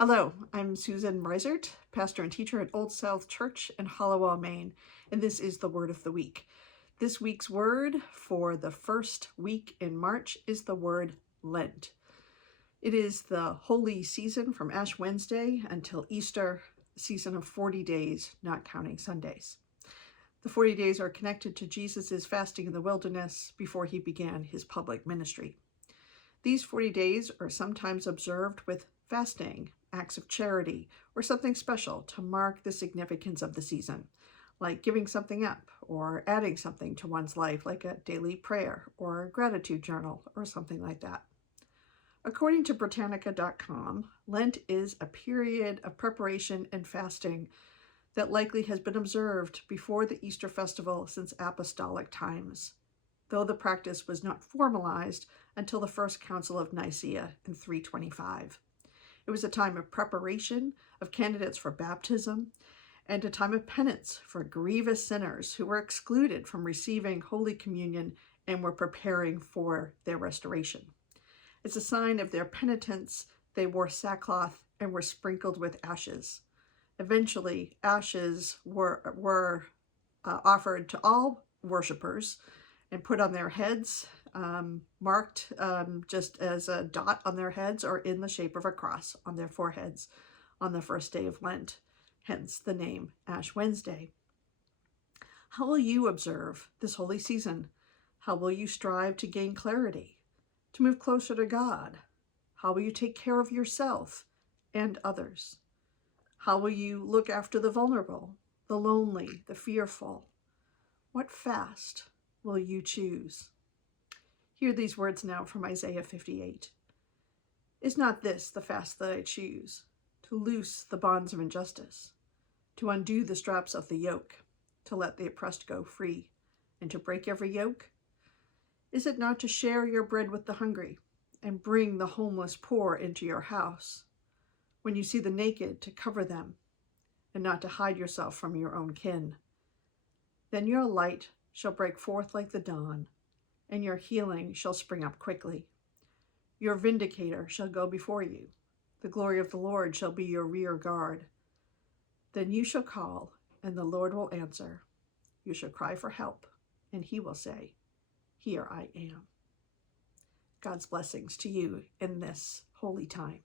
Hello, I'm Susan Reisert, pastor and teacher at Old South Church in Hallowell, Maine, and this is the Word of the Week. This week's word for the first week in March is the word Lent. It is the holy season from Ash Wednesday until Easter, a season of 40 days, not counting Sundays. The 40 days are connected to Jesus' fasting in the wilderness before he began his public ministry. These 40 days are sometimes observed with fasting, acts of charity, or something special to mark the significance of the season, like giving something up or adding something to one's life, like a daily prayer or a gratitude journal or something like that. According to Britannica.com, Lent is a period of preparation and fasting that likely has been observed before the Easter festival since apostolic times, though the practice was not formalized until the First Council of Nicaea in 325. It was a time of preparation of candidates for baptism and a time of penance for grievous sinners who were excluded from receiving Holy Communion and were preparing for their restoration. As a sign of their penitence, they wore sackcloth and were sprinkled with ashes. Eventually, ashes were offered to all worshipers and put on their heads, marked just as a dot on their heads or in the shape of a cross on their foreheads on the first day of Lent, hence the name Ash Wednesday. How will you observe this holy season? How will you strive to gain clarity, to move closer to God? How will you take care of yourself and others? How will you look after the vulnerable, the lonely, the fearful? What fast will you choose? Hear these words now from Isaiah 58. Is not this the fast that I choose? To loose the bonds of injustice, to undo the straps of the yoke, to let the oppressed go free, and to break every yoke? Is it not to share your bread with the hungry, and bring the homeless poor into your house? When you see the naked, to cover them, and not to hide yourself from your own kin? Then your light shall break forth like the dawn, and your healing shall spring up quickly. Your vindicator shall go before you. The glory of the Lord shall be your rear guard. Then you shall call, and the Lord will answer. You shall cry for help, and he will say, Here I am. God's blessings to you in this holy time.